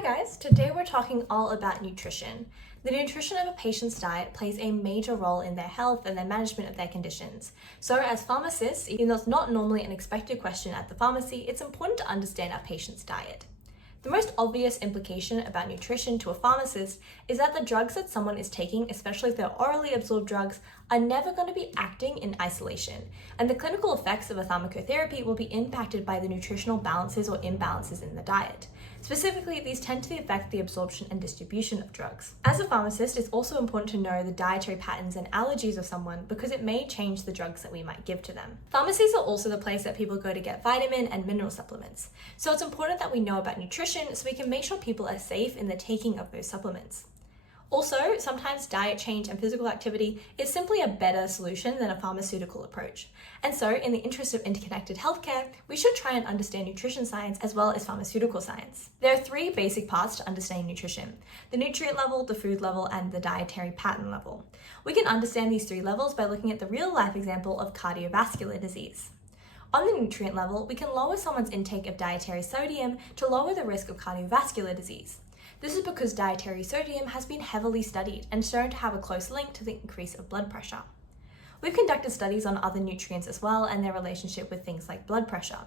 Hi guys, today we're talking all about nutrition. The nutrition of a patient's diet plays a major role in their health and their management of their conditions. So as pharmacists, even though it's not normally an expected question at the pharmacy, it's important to understand our patient's diet. The most obvious implication about nutrition to a pharmacist is that the drugs that someone is taking, especially if they're orally absorbed drugs, are never going to be acting in isolation, and the clinical effects of a pharmacotherapy will be impacted by the nutritional balances or imbalances in the diet. Specifically, these tend to affect the absorption and distribution of drugs. As a pharmacist, it's also important to know the dietary patterns and allergies of someone because it may change the drugs that we might give to them. Pharmacies are also the place that people go to get vitamin and mineral supplements. So it's important that we know about nutrition so we can make sure people are safe in the taking of those supplements. Also, sometimes diet change and physical activity is simply a better solution than a pharmaceutical approach. And so, in the interest of interconnected healthcare, we should try and understand nutrition science as well as pharmaceutical science. There are three basic parts to understanding nutrition: the nutrient level, the food level, and the dietary pattern level. We can understand these three levels by looking at the real-life example of cardiovascular disease. On the nutrient level, we can lower someone's intake of dietary sodium to lower the risk of cardiovascular disease. This is because dietary sodium has been heavily studied and shown to have a close link to the increase of blood pressure. We've conducted studies on other nutrients as well and their relationship with things like blood pressure,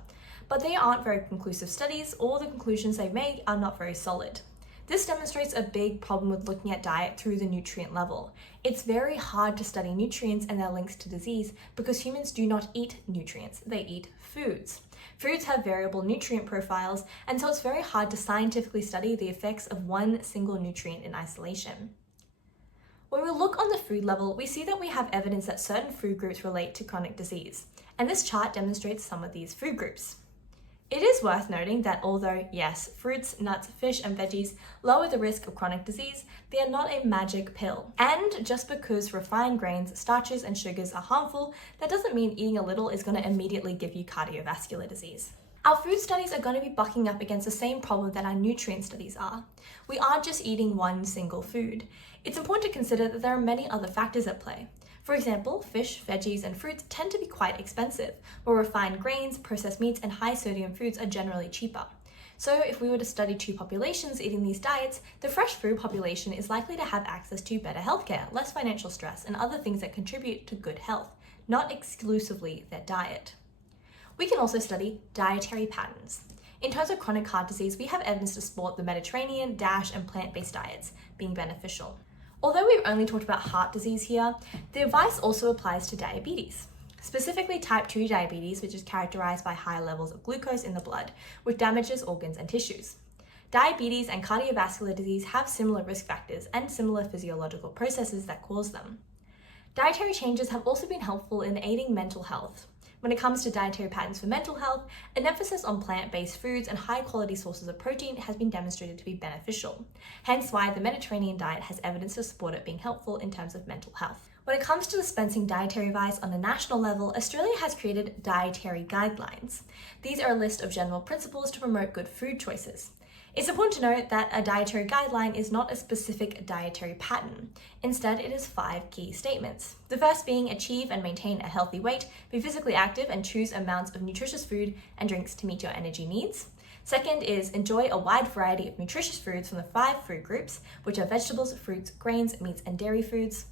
but they aren't very conclusive studies, or the conclusions they make are not very solid. This demonstrates a big problem with looking at diet through the nutrient level. It's very hard to study nutrients and their links to disease because humans do not eat nutrients, they eat foods. Foods have variable nutrient profiles, and so it's very hard to scientifically study the effects of one single nutrient in isolation. When we look on the food level, we see that we have evidence that certain food groups relate to chronic disease, and this chart demonstrates some of these food groups. It is worth noting that although, yes, fruits, nuts, fish, and veggies lower the risk of chronic disease, they are not a magic pill. And just because refined grains, starches, and sugars are harmful, that doesn't mean eating a little is going to immediately give you cardiovascular disease. Our food studies are going to be bucking up against the same problem that our nutrient studies are. We aren't just eating one single food. It's important to consider that there are many other factors at play. For example, fish, veggies, and fruits tend to be quite expensive, while refined grains, processed meats, and high sodium foods are generally cheaper. So if we were to study two populations eating these diets, the fresh food population is likely to have access to better healthcare, less financial stress, and other things that contribute to good health, not exclusively their diet. We can also study dietary patterns. In terms of chronic heart disease, we have evidence to support the Mediterranean, DASH, and plant-based diets being beneficial. Although we've only talked about heart disease here, the advice also applies to diabetes. Specifically type 2 diabetes, which is characterized by high levels of glucose in the blood, which damages organs and tissues. Diabetes and cardiovascular disease have similar risk factors and similar physiological processes that cause them. Dietary changes have also been helpful in aiding mental health. When it comes to dietary patterns for mental health, an emphasis on plant-based foods and high-quality sources of protein has been demonstrated to be beneficial, hence why the Mediterranean diet has evidence to support it being helpful in terms of mental health. When it comes to dispensing dietary advice on a national level, Australia has created dietary guidelines. These are a list of general principles to promote good food choices. It's important to note that a dietary guideline is not a specific dietary pattern. Instead, it is 5 key statements. The first being achieve and maintain a healthy weight, be physically active, and choose amounts of nutritious food and drinks to meet your energy needs. Second is enjoy a wide variety of nutritious foods from the 5 food groups, which are vegetables, fruits, grains, meats, and dairy foods.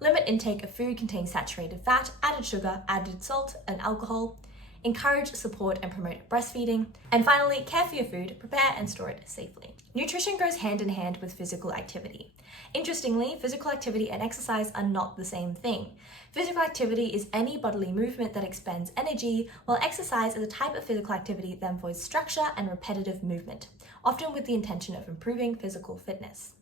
Limit intake of food containing saturated fat, added sugar, added salt, and alcohol. Encourage, support, and promote breastfeeding. And finally, care for your food, prepare and store it safely. Nutrition goes hand in hand with physical activity. Interestingly, physical activity and exercise are not the same thing. Physical activity is any bodily movement that expends energy, while exercise is a type of physical activity that avoids structure and repetitive movement, often with the intention of improving physical fitness.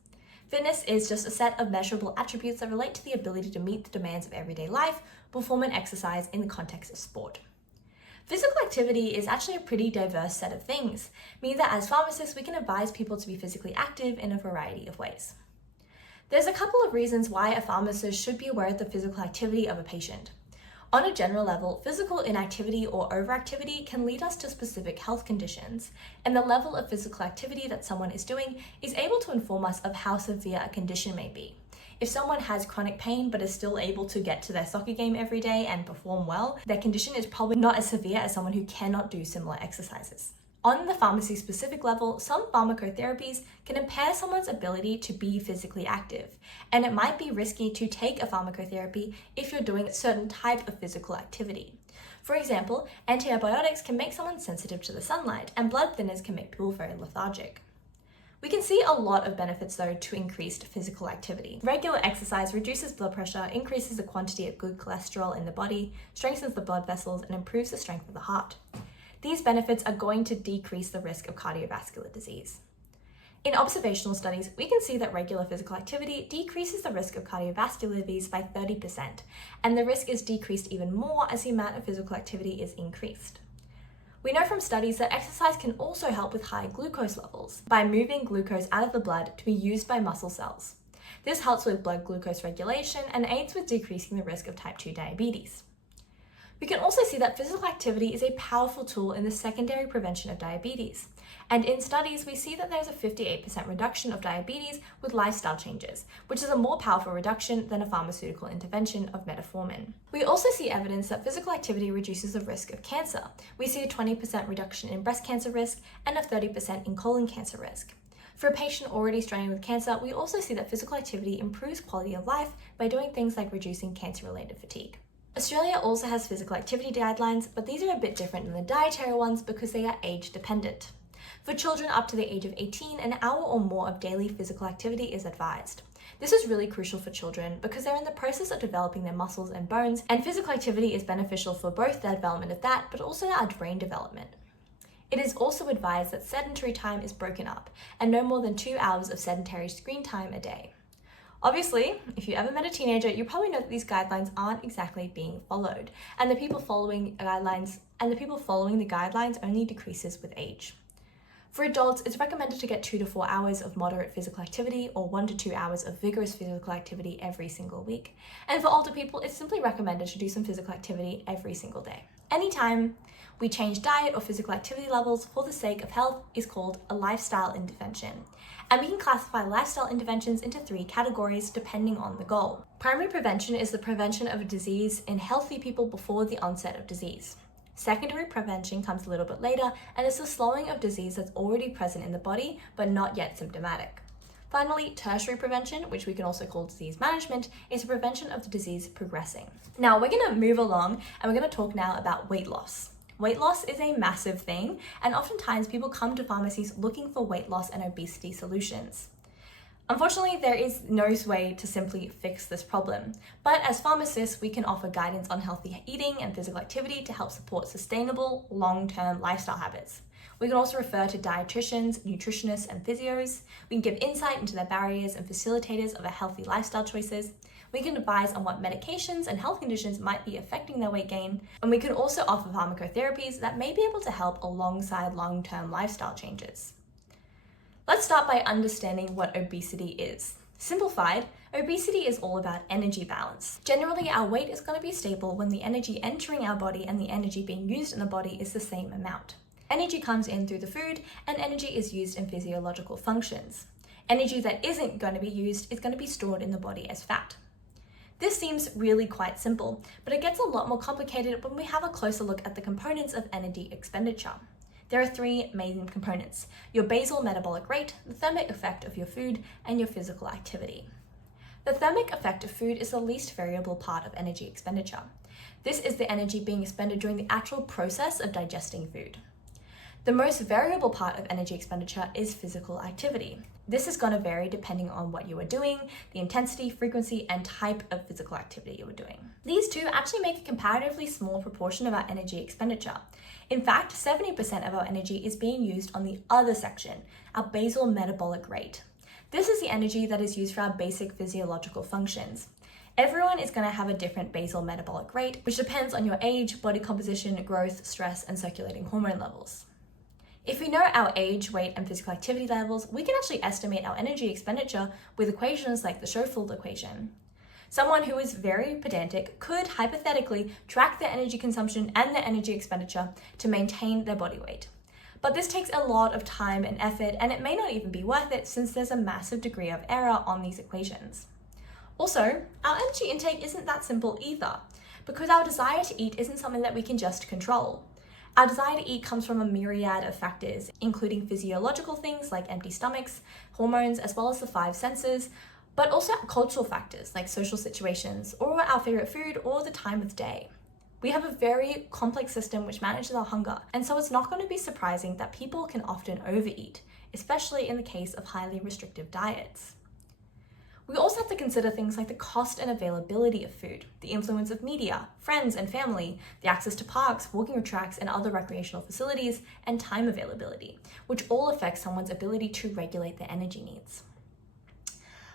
Fitness is just a set of measurable attributes that relate to the ability to meet the demands of everyday life, perform an exercise in the context of sport. Physical activity is actually a pretty diverse set of things, meaning that as pharmacists we can advise people to be physically active in a variety of ways. There's a couple of reasons why a pharmacist should be aware of the physical activity of a patient. On a general level, physical inactivity or overactivity can lead us to specific health conditions, and the level of physical activity that someone is doing is able to inform us of how severe a condition may be. If someone has chronic pain but is still able to get to their soccer game every day and perform well, their condition is probably not as severe as someone who cannot do similar exercises. On the pharmacy-specific level, some pharmacotherapies can impair someone's ability to be physically active, and it might be risky to take a pharmacotherapy if you're doing a certain type of physical activity. For example, antibiotics can make someone sensitive to the sunlight, and blood thinners can make people very lethargic. We can see a lot of benefits though to increased physical activity. Regular exercise reduces blood pressure, increases the quantity of good cholesterol in the body, strengthens the blood vessels, and improves the strength of the heart. These benefits are going to decrease the risk of cardiovascular disease. In observational studies, we can see that regular physical activity decreases the risk of cardiovascular disease by 30%, and the risk is decreased even more as the amount of physical activity is increased. We know from studies that exercise can also help with high glucose levels by moving glucose out of the blood to be used by muscle cells. This helps with blood glucose regulation and aids with decreasing the risk of type 2 diabetes. We can also see that physical activity is a powerful tool in the secondary prevention of diabetes. And in studies, we see that there's a 58% reduction of diabetes with lifestyle changes, which is a more powerful reduction than a pharmaceutical intervention of metformin. We also see evidence that physical activity reduces the risk of cancer. We see a 20% reduction in breast cancer risk and a 30% in colon cancer risk. For a patient already struggling with cancer, we also see that physical activity improves quality of life by doing things like reducing cancer-related fatigue. Australia also has physical activity guidelines, but these are a bit different than the dietary ones because they are age dependent. For children up to the age of 18, an hour or more of daily physical activity is advised. This is really crucial for children because they're in the process of developing their muscles and bones, and physical activity is beneficial for both the development of that, but also our brain development. It is also advised that sedentary time is broken up, and no more than 2 hours of sedentary screen time a day. Obviously, if you ever met a teenager, you probably know that these guidelines aren't exactly being followed, and the people following the guidelines only decreases with age. For adults, it's recommended to get 2 to 4 hours of moderate physical activity or 1 to 2 hours of vigorous physical activity every single week. And for older people, it's simply recommended to do some physical activity every single day. Anytime we change diet or physical activity levels for the sake of health is called a lifestyle intervention. And we can classify lifestyle interventions into 3 categories depending on the goal. Primary prevention is the prevention of a disease in healthy people before the onset of disease. Secondary prevention comes a little bit later and is the slowing of disease that's already present in the body but not yet symptomatic. Finally, tertiary prevention, which we can also call disease management, is the prevention of the disease progressing. Now we're going to move along and we're going to talk now about weight loss. Weight loss is a massive thing, and oftentimes people come to pharmacies looking for weight loss and obesity solutions. Unfortunately, there is no way to simply fix this problem, but as pharmacists, we can offer guidance on healthy eating and physical activity to help support sustainable, long-term lifestyle habits. We can also refer to dietitians, nutritionists, and physios. We can give insight into the barriers and facilitators of a healthy lifestyle choices. We can advise on what medications and health conditions might be affecting their weight gain, and we can also offer pharmacotherapies that may be able to help alongside long-term lifestyle changes. Let's start by understanding what obesity is. Simplified, obesity is all about energy balance. Generally, our weight is going to be stable when the energy entering our body and the energy being used in the body is the same amount. Energy comes in through the food, and energy is used in physiological functions. Energy that isn't going to be used is going to be stored in the body as fat. This seems really quite simple, but it gets a lot more complicated when we have a closer look at the components of energy expenditure. There are 3 main components: your basal metabolic rate, the thermic effect of your food, and your physical activity. The thermic effect of food is the least variable part of energy expenditure. This is the energy being expended during the actual process of digesting food. The most variable part of energy expenditure is physical activity. This is going to vary depending on what you are doing, the intensity, frequency, and type of physical activity you are doing. These 2 actually make a comparatively small proportion of our energy expenditure. In fact, 70% of our energy is being used on the other section, our basal metabolic rate. This is the energy that is used for our basic physiological functions. Everyone is going to have a different basal metabolic rate, which depends on your age, body composition, growth, stress, and circulating hormone levels. If we know our age, weight, and physical activity levels, we can actually estimate our energy expenditure with equations like the Schofield equation. Someone who is very pedantic could hypothetically track their energy consumption and their energy expenditure to maintain their body weight. But this takes a lot of time and effort, and it may not even be worth it since there's a massive degree of error on these equations. Also, our energy intake isn't that simple either, because our desire to eat isn't something that we can just control. Our desire to eat comes from a myriad of factors, including physiological things like empty stomachs, hormones, as well as the five senses, but also cultural factors like social situations, or our favorite food, or the time of day. We have a very complex system which manages our hunger, and so it's not going to be surprising that people can often overeat, especially in the case of highly restrictive diets. We also have to consider things like the cost and availability of food, the influence of media, friends and family, the access to parks, walking tracks, and other recreational facilities, and time availability, which all affect someone's ability to regulate their energy needs.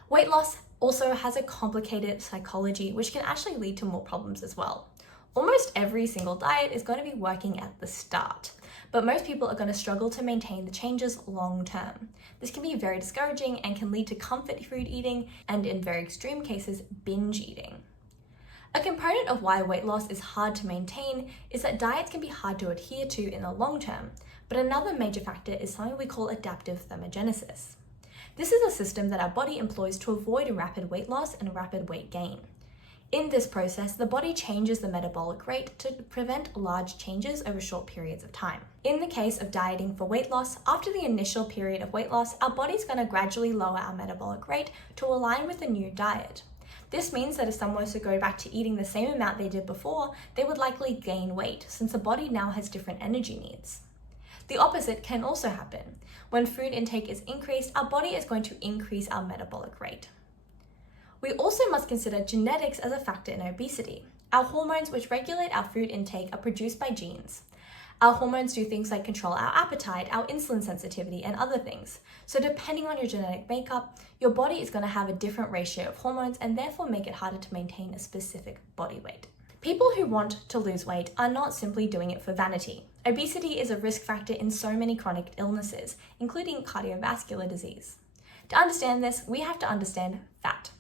Weight loss also has a complicated psychology, which can actually lead to more problems as well. Almost every single diet is going to be working at the start, but most people are going to struggle to maintain the changes long term. This can be very discouraging and can lead to comfort food eating and, in very extreme cases, binge eating. A component of why weight loss is hard to maintain is that diets can be hard to adhere to in the long term, but another major factor is something we call adaptive thermogenesis. This is a system that our body employs to avoid rapid weight loss and rapid weight gain. In this process, the body changes the metabolic rate to prevent large changes over short periods of time. In the case of dieting for weight loss, after the initial period of weight loss, our body's going to gradually lower our metabolic rate to align with the new diet. This means that if someone was to go back to eating the same amount they did before, they would likely gain weight, since the body now has different energy needs. The opposite can also happen. When food intake is increased, our body is going to increase our metabolic rate. We also must consider genetics as a factor in obesity. Our hormones, which regulate our food intake, are produced by genes. Our hormones do things like control our appetite, our insulin sensitivity, and other things. So depending on your genetic makeup, your body is going to have a different ratio of hormones and therefore make it harder to maintain a specific body weight. People who want to lose weight are not simply doing it for vanity. Obesity is a risk factor in so many chronic illnesses, including cardiovascular disease. To understand this, we have to understand fat.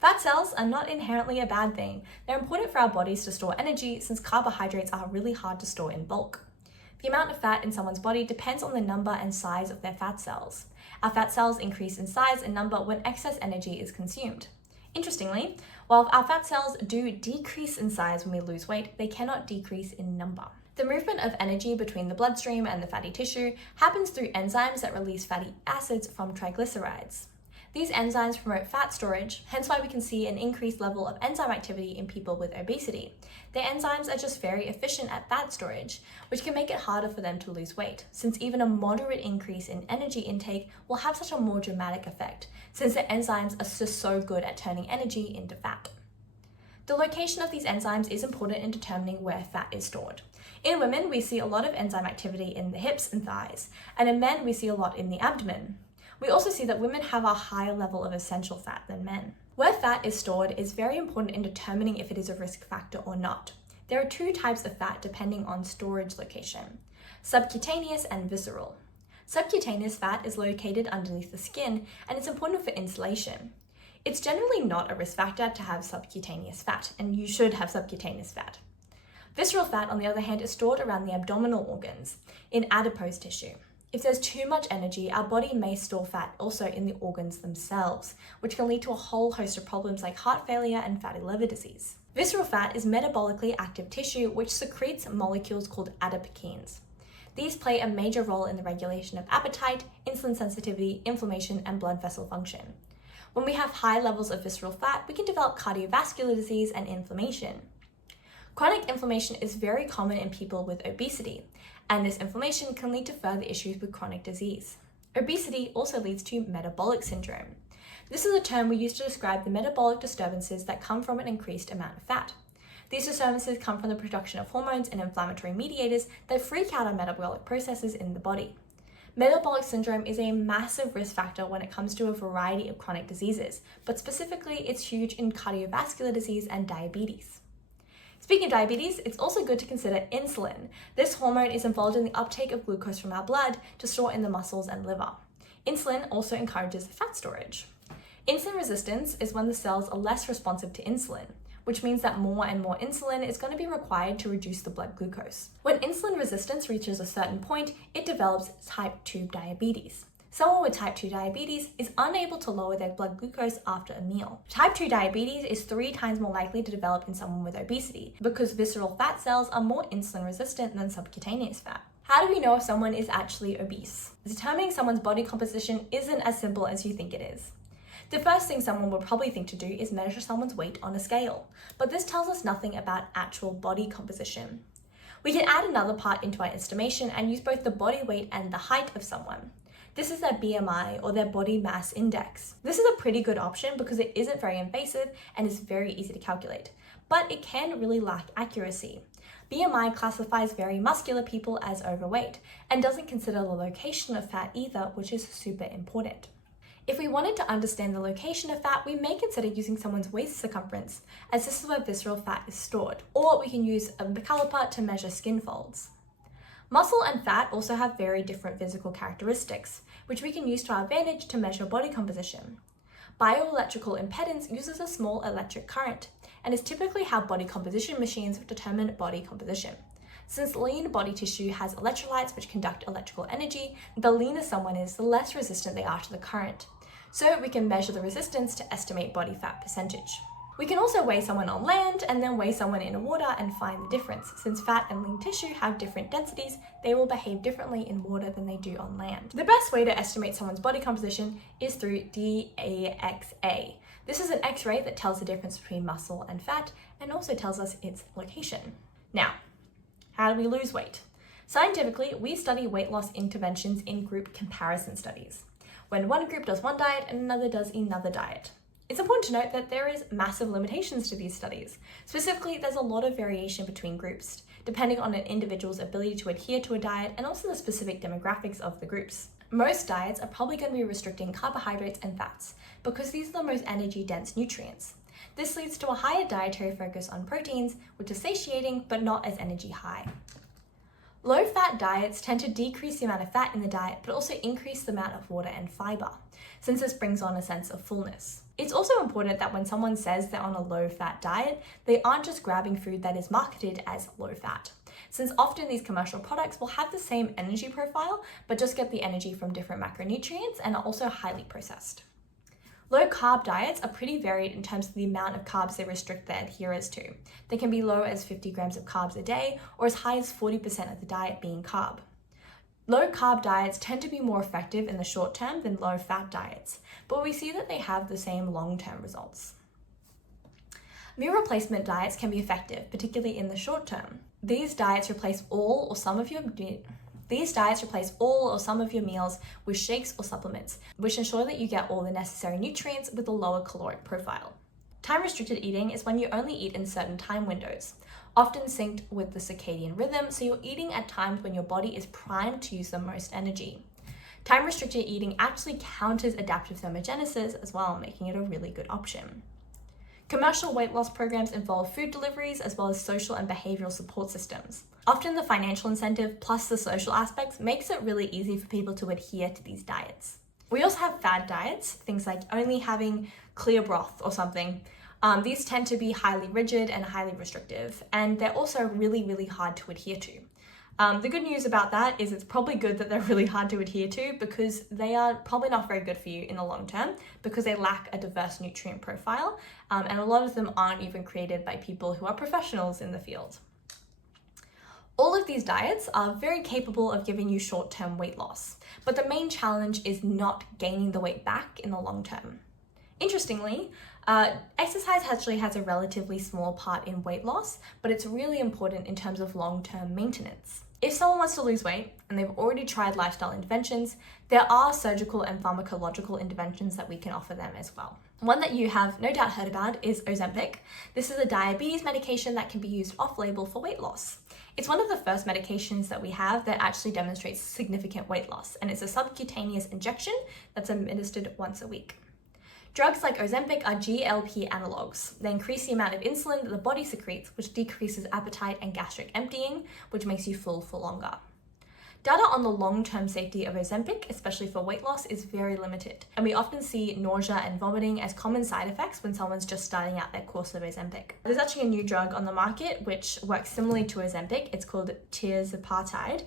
Fat cells are not inherently a bad thing. They're important for our bodies to store energy, since carbohydrates are really hard to store in bulk. The amount of fat in someone's body depends on the number and size of their fat cells. Our fat cells increase in size and number when excess energy is consumed. Interestingly, while our fat cells do decrease in size when we lose weight, they cannot decrease in number. The movement of energy between the bloodstream and the fatty tissue happens through enzymes that release fatty acids from triglycerides. These enzymes promote fat storage, hence why we can see an increased level of enzyme activity in people with obesity. Their enzymes are just very efficient at fat storage, which can make it harder for them to lose weight, since even a moderate increase in energy intake will have such a more dramatic effect, since their enzymes are just so good at turning energy into fat. The location of these enzymes is important in determining where fat is stored. In women, we see a lot of enzyme activity in the hips and thighs, and in men, we see a lot in the abdomen. We also see that women have a higher level of essential fat than men. Where fat is stored is very important in determining if it is a risk factor or not. There are two types of fat depending on storage location: subcutaneous and visceral. Subcutaneous fat is located underneath the skin and it's important for insulation. It's generally not a risk factor to have subcutaneous fat, and you should have subcutaneous fat. Visceral fat, on the other hand, is stored around the abdominal organs, in adipose tissue. If there's too much energy, our body may store fat also in the organs themselves, which can lead to a whole host of problems like heart failure and fatty liver disease. Visceral fat is metabolically active tissue which secretes molecules called adipokines. These play a major role in the regulation of appetite, insulin sensitivity, inflammation, and blood vessel function. When we have high levels of visceral fat, we can develop cardiovascular disease and inflammation. Chronic inflammation is very common in people with obesity, and this inflammation can lead to further issues with chronic disease. Obesity also leads to metabolic syndrome. This is a term we use to describe the metabolic disturbances that come from an increased amount of fat. These disturbances come from the production of hormones and inflammatory mediators that freak out our metabolic processes in the body. Metabolic syndrome is a massive risk factor when it comes to a variety of chronic diseases, but specifically it's huge in cardiovascular disease and diabetes. Speaking of diabetes, it's also good to consider insulin. This hormone is involved in the uptake of glucose from our blood to store in the muscles and liver. Insulin also encourages fat storage. Insulin resistance is when the cells are less responsive to insulin, which means that more and more insulin is going to be required to reduce the blood glucose. When insulin resistance reaches a certain point, it develops type 2 diabetes. Someone with type 2 diabetes is unable to lower their blood glucose after a meal. Type 2 diabetes is 3 times more likely to develop in someone with obesity because visceral fat cells are more insulin resistant than subcutaneous fat. How do we know if someone is actually obese? Determining someone's body composition isn't as simple as you think it is. The first thing someone will probably think to do is measure someone's weight on a scale, but this tells us nothing about actual body composition. We can add another part into our estimation and use both the body weight and the height of someone. This is their BMI or their body mass index. This is a pretty good option because it isn't very invasive and is very easy to calculate, but it can really lack accuracy. BMI classifies very muscular people as overweight and doesn't consider the location of fat either, which is super important. If we wanted to understand the location of fat, we may consider using someone's waist circumference, as this is where visceral fat is stored, or we can use a caliper to measure skin folds. Muscle and fat also have very different physical characteristics, which we can use to our advantage to measure body composition. Bioelectrical impedance uses a small electric current, and is typically how body composition machines determine body composition. Since lean body tissue has electrolytes which conduct electrical energy, the leaner someone is, the less resistant they are to the current. So we can measure the resistance to estimate body fat percentage. We can also weigh someone on land and then weigh someone in water and find the difference. Since fat and lean tissue have different densities, they will behave differently in water than they do on land. The best way to estimate someone's body composition is through DXA. This is an X-ray that tells the difference between muscle and fat and also tells us its location. Now, how do we lose weight? Scientifically, we study weight loss interventions in group comparison studies, when one group does one diet and another does another diet. It's important to note that there is massive limitations to these studies. Specifically, there's a lot of variation between groups, depending on an individual's ability to adhere to a diet and also the specific demographics of the groups. Most diets are probably going to be restricting carbohydrates and fats because these are the most energy-dense nutrients. This leads to a higher dietary focus on proteins, which is satiating but not as energy high. Low-fat diets tend to decrease the amount of fat in the diet but also increase the amount of water and fiber, since this brings on a sense of fullness. It's also important that when someone says they're on a low-fat diet, they aren't just grabbing food that is marketed as low-fat, since often these commercial products will have the same energy profile but just get the energy from different macronutrients and are also highly processed. Low-carb diets are pretty varied in terms of the amount of carbs they restrict their adherers to. They can be low as 50 grams of carbs a day or as high as 40% of the diet being carb. Low-carb diets tend to be more effective in the short term than low-fat diets, but we see that they have the same long-term results. Meal replacement diets can be effective, particularly in the short term. These diets replace all or some of your meals with shakes or supplements, which ensure that you get all the necessary nutrients with a lower caloric profile. Time-restricted eating is when you only eat in certain time windows, often synced with the circadian rhythm, so you're eating at times when your body is primed to use the most energy. Time-restricted eating actually counters adaptive thermogenesis as well, making it a really good option. Commercial weight loss programs involve food deliveries as well as social and behavioral support systems. Often the financial incentive plus the social aspects makes it really easy for people to adhere to these diets. We also have fad diets, things like only having clear broth or something. These tend to be highly rigid and highly restrictive, and they're also really, really hard to adhere to. The good news about that is it's probably good that they're really hard to adhere to because they are probably not very good for you in the long term because they lack a diverse nutrient profile, and a lot of them aren't even created by people who are professionals in the field. All of these diets are very capable of giving you short-term weight loss, but the main challenge is not gaining the weight back in the long term. Interestingly, exercise actually has a relatively small part in weight loss, but it's really important in terms of long-term maintenance. If someone wants to lose weight and they've already tried lifestyle interventions, there are surgical and pharmacological interventions that we can offer them as well. One that you have no doubt heard about is Ozempic. This is a diabetes medication that can be used off-label for weight loss. It's one of the first medications that we have that actually demonstrates significant weight loss, and it's a subcutaneous injection that's administered once a week. Drugs like Ozempic are GLP analogs. They increase the amount of insulin that the body secretes, which decreases appetite and gastric emptying, which makes you full for longer. Data on the long-term safety of Ozempic, especially for weight loss, is very limited, and we often see nausea and vomiting as common side effects when someone's just starting out their course of Ozempic. There's actually a new drug on the market which works similarly to Ozempic. It's called tirzepatide.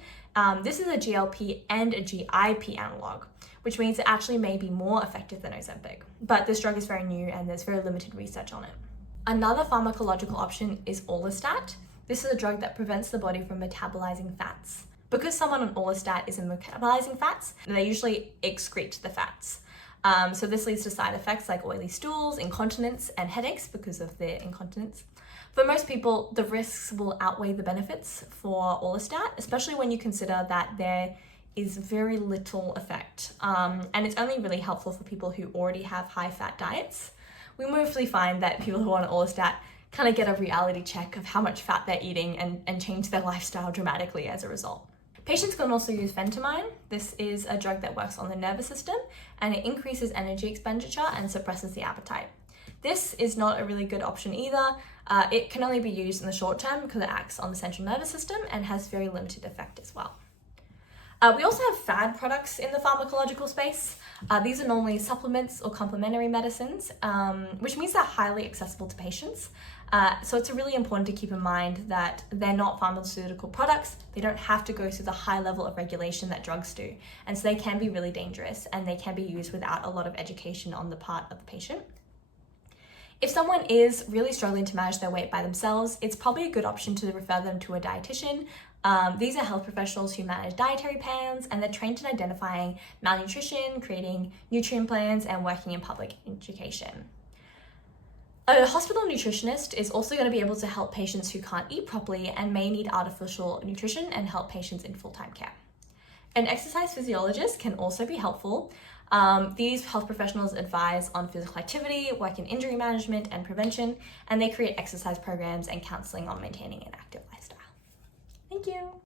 This is a GLP and a GIP analog, which means it actually may be more effective than Ozempic. But this drug is very new and there's very limited research on it. Another pharmacological option is orlistat. This is a drug that prevents the body from metabolizing fats. Because someone on orlistat isn't metabolizing fats, they usually excrete the fats. So this leads to side effects like oily stools, incontinence, and headaches because of their incontinence. For most people, the risks will outweigh the benefits for orlistat, especially when you consider that there is very little effect. And it's only really helpful for people who already have high fat diets. We mostly find that people who are on orlistat kind of get a reality check of how much fat they're eating and change their lifestyle dramatically as a result. Patients can also use phentermine. This is a drug that works on the nervous system and it increases energy expenditure and suppresses the appetite. This is not a really good option either. It can only be used in the short term because it acts on the central nervous system and has very limited effect as well. We also have fad products in the pharmacological space. These are normally supplements or complementary medicines, which means they're highly accessible to patients. So it's really important to keep in mind that they're not pharmaceutical products. They don't have to go through the high level of regulation that drugs do. And so they can be really dangerous and they can be used without a lot of education on the part of the patient. If someone is really struggling to manage their weight by themselves, it's probably a good option to refer them to a dietitian. These are health professionals who manage dietary plans and they're trained in identifying malnutrition, creating nutrient plans, and working in public education. A hospital nutritionist is also going to be able to help patients who can't eat properly and may need artificial nutrition and help patients in full-time care. An exercise physiologist can also be helpful. These health professionals advise on physical activity, work in injury management and prevention, and they create exercise programs and counseling on maintaining an active lifestyle. Thank you.